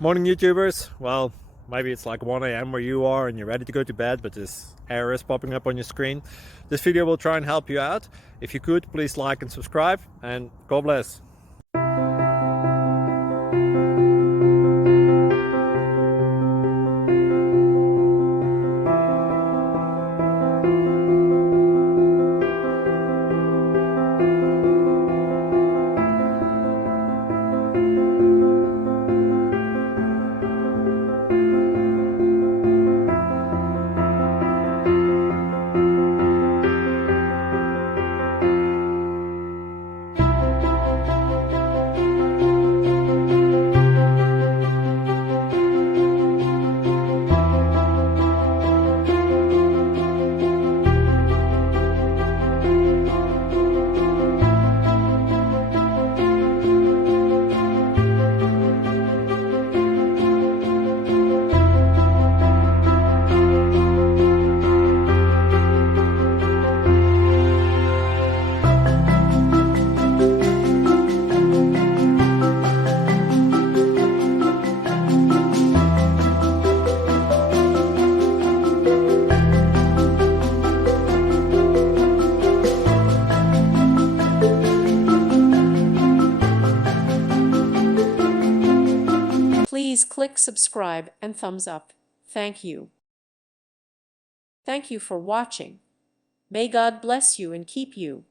Morning, YouTubers. Well, maybe it's like 1 a.m. where you are and you're ready to go to bed, but this error is popping up on your screen. This video will try and help you out. If you could, please like and subscribe, and God bless. Please click subscribe and thumbs up. Thank you. Thank you for watching. May God bless you and keep you.